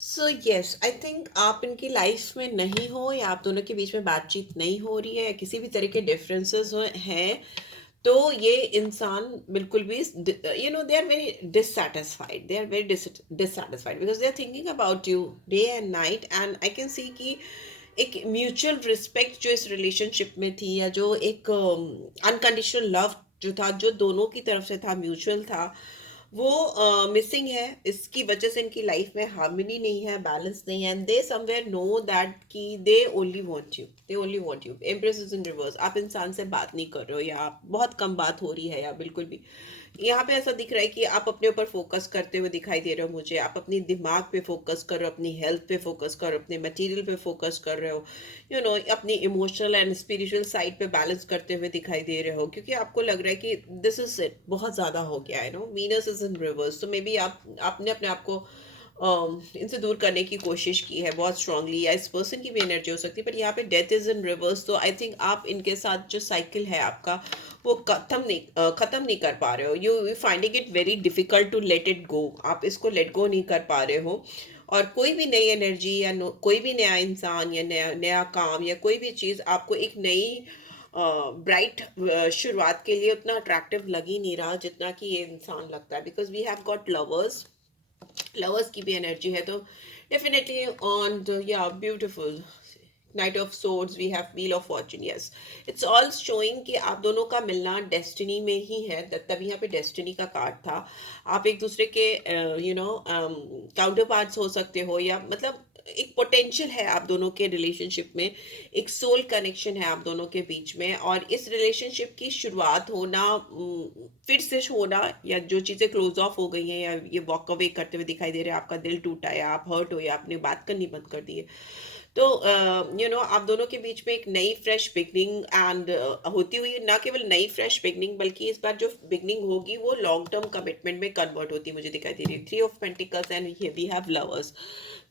So yes, I think आप इनकी life में नहीं हो या आप दोनों के बीच में बातचीत नहीं हो रही है या किसी भी तरह के डिफरेंसेस हैं, तो ये इंसान बिल्कुल भी they are very dissatisfied, they are very dissatisfied because they are thinking about you day and night. And I can see कि एक म्यूचुअल रिस्पेक्ट जो इस रिलेशनशिप में थी, या जो एक अनकंडीशनल लव जो था, जो दोनों की तरफ से था, म्यूचुअल था, वो मिसिंग है। इसकी वजह से इनकी लाइफ में हार्मनी नहीं है, बैलेंस नहीं है। And they somewhere no that कि they only want you. Empress is in reverse, आप इंसान से बात नहीं कर रहे हो, या आप बहुत कम बात हो रही है, या बिल्कुल भी यहाँ पे ऐसा दिख रहा है कि आप अपने ऊपर फोकस करते हुए दिखाई दे रहे हो मुझे। आप अपनी दिमाग पे फोकस कर रहे हो, अपनी हेल्थ पे फोकस कर रहे हो, अपने मटेरियल पे फोकस कर रहे हो, अपनी इमोशनल एंड स्पिरिचुअल साइड पे बैलेंस करते हुए दिखाई दे रहे हो, क्योंकि आपको लग रहा है कि दिस इज इट, बहुत ज़्यादा हो गया है। वीनस इज इन रिवर्स, तो मे बी आपने अपने आप को इनसे दूर करने की कोशिश की है बहुत स्ट्रांगली, या इस पर्सन की भी एनर्जी हो सकती है। बट यहाँ पे डेथ इज इन रिवर्स, तो आई थिंक आप इनके साथ जो साइकिल है आपका, वो खत्म नहीं कर पा रहे हो। You finding it very difficult to let it go. आप इसको लेट गो नहीं कर पा रहे हो। और कोई भी नई एनर्जी या कोई भी नया इंसान या नया नया काम या कोई भी चीज़ आपको एक नई ब्राइट शुरुआत के लिए उतना अट्रैक्टिव लग ही नहीं रहा जितना कि ये इंसान लगता है। Because we have got lovers की भी एनर्जी है, तो डेफिनेटली ऑन द या beautiful knight of swords we have wheel of fortune. Yes, it's all showing कि आप दोनों का मिलना डेस्टिनी में ही है। तभी यहाँ पे डेस्टिनी का कार्ड था। आप एक दूसरे के काउंटर पार्ट्स हो सकते हो, या मतलब एक पोटेंशियल है आप दोनों के रिलेशनशिप में, एक सोल कनेक्शन है आप दोनों के बीच में। और इस रिलेशनशिप की शुरुआत होना, फिर से होना, या जो चीज़ें क्लोज ऑफ हो गई हैं, या ये वॉक अवे करते हुए दिखाई दे रहे हैं, आपका दिल टूटा, या आप हर्ट हो, या आपने बात करनी बंद कर दी है, तो आप दोनों के बीच में एक नई फ्रेश बिगनिंग एंड होती हुई, ना केवल नई फ्रेश बिगनिंग, बल्कि इस बार जो बिगनिंग होगी वो लॉन्ग टर्म कमिटमेंट में कन्वर्ट होती मुझे दिखाई दे रही है। Three of pentacles and we have lovers.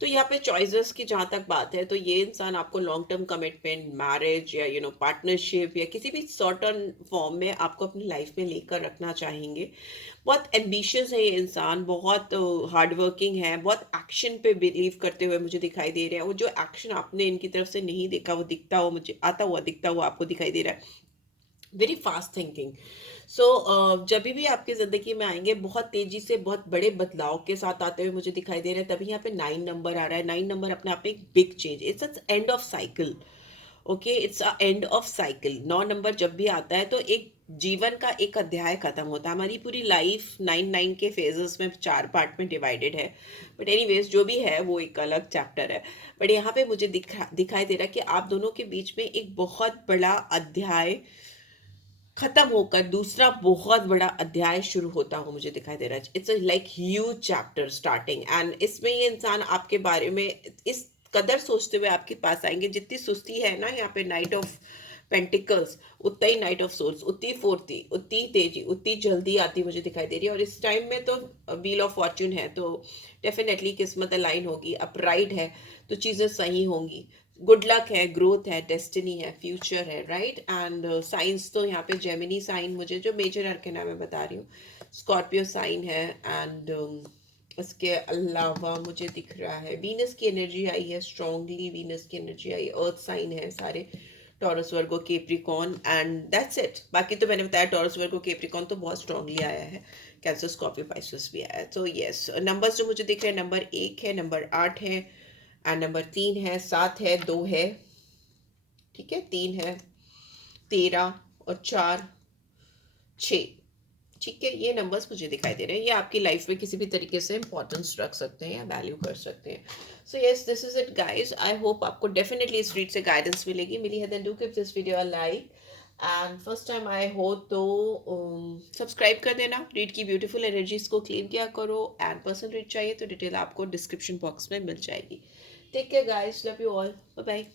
तो यहाँ पे चॉइसेस की जहाँ तक बात है, तो ये इंसान आपको लॉन्ग टर्म कमिटमेंट, मैरिज, या पार्टनरशिप, या किसी भी सर्टन फॉर्म में आपको अपनी लाइफ में लेकर रखना चाहेंगे। बहुत एम्बिशियस है ये इंसान, बहुत हार्ड वर्किंग है, बहुत एक्शन पे बिलीव करते हुए मुझे दिखाई दे रहे हैं। वो जो एक्शन आपने इनकी तरफ से नहीं देखा, वो दिखता हुआ मुझे, आता हुआ दिखता हुआ आपको दिखाई दे रहा है। Very fast thinking. सो जब भी आपकी ज़िंदगी में आएंगे, बहुत तेज़ी से बहुत बड़े बदलाव के साथ आते हुए मुझे दिखाई दे रहे हैं। तभी यहाँ पे 9 नंबर आ रहा है। 9 नंबर अपने आप में एक big change, it's end of cycle. Okay, it's a end of cycle. 9 number जब भी आता है तो एक जीवन का एक अध्याय खत्म होता है। हमारी पूरी लाइफ 9 9 के फेजेस में, 4 पार्ट में डिवाइडेड है। बट एनीवेज, जो भी है वो एक अलग चैप्टर है। बट यहाँ पे मुझे दिखाई दे रहा है कि आप दोनों के बीच में एक बहुत बड़ा अध्याय खत्म होकर दूसरा बहुत बड़ा अध्याय शुरू होता हो मुझे दिखाई दे रहा है। It's like huge chapter starting. And इसमें ये इंसान आपके बारे में इस कदर सोचते हुए आपके पास आएंगे, जितनी सुस्ती है ना यहाँ पे नाइट ऑफ पेंटिकल्स, उतना ही नाइट ऑफ सोर्स, उतनी फुर्ती, उतनी तेजी, उतनी जल्दी आती मुझे दिखाई दे रही है। और इस टाइम में तो व्हील ऑफ फॉर्च्यून है, तो डेफिनेटली किस्मत अलाइन होगी, अपराइट है, तो चीज़ें सही होंगी। गुड लक है, ग्रोथ है, डेस्टिनी है, फ्यूचर है, राइट। एंड साइंस तो यहाँ पे जेमिनी साइन मुझे जो मेजर अरकाना मैं बता रही हूँ, स्कॉर्पियो साइन है। एंड इसके अलावा मुझे दिख रहा है वीनस की एनर्जी आई है, स्ट्रांगली वीनस की एनर्जी आई है। अर्थ साइन है सारे, taurus, Virgo, Capricorn, and that's it. बाकी तो मैंने बताया, टॉरस, वर्गो, केप्रिकॉन तो बहुत स्ट्रांगली आया है। कैंसर, स्कॉर्पियो, पाइसेस भी आया है। तो यस, नंबर्स जो मुझे दिख रहे हैं, नंबर 1 है, नंबर 8 है, एंड नंबर 3 है, 7 है, 2 है, ठीक है, 3 है, 13 और 4, 6। ठीक है, ये नंबर्स मुझे दिखाई दे रहे हैं। ये आपकी लाइफ में किसी भी तरीके से इंपॉर्टेंस रख सकते हैं या वैल्यू कर सकते हैं। So yes, this is it guys. I hope आपको डेफिनेटली इस रीड से गाइडेंस मिली है। Then do give this video a like, and first time आए हो तो सब्सक्राइब कर देना। रीड की ब्यूटीफुल एनर्जीज को क्लीन किया करो। एंड पर्सनल रीड चाहिए तो डिटेल आपको डिस्क्रिप्शन बॉक्स में मिल जाएगी। Take care guys, love you all, bye bye.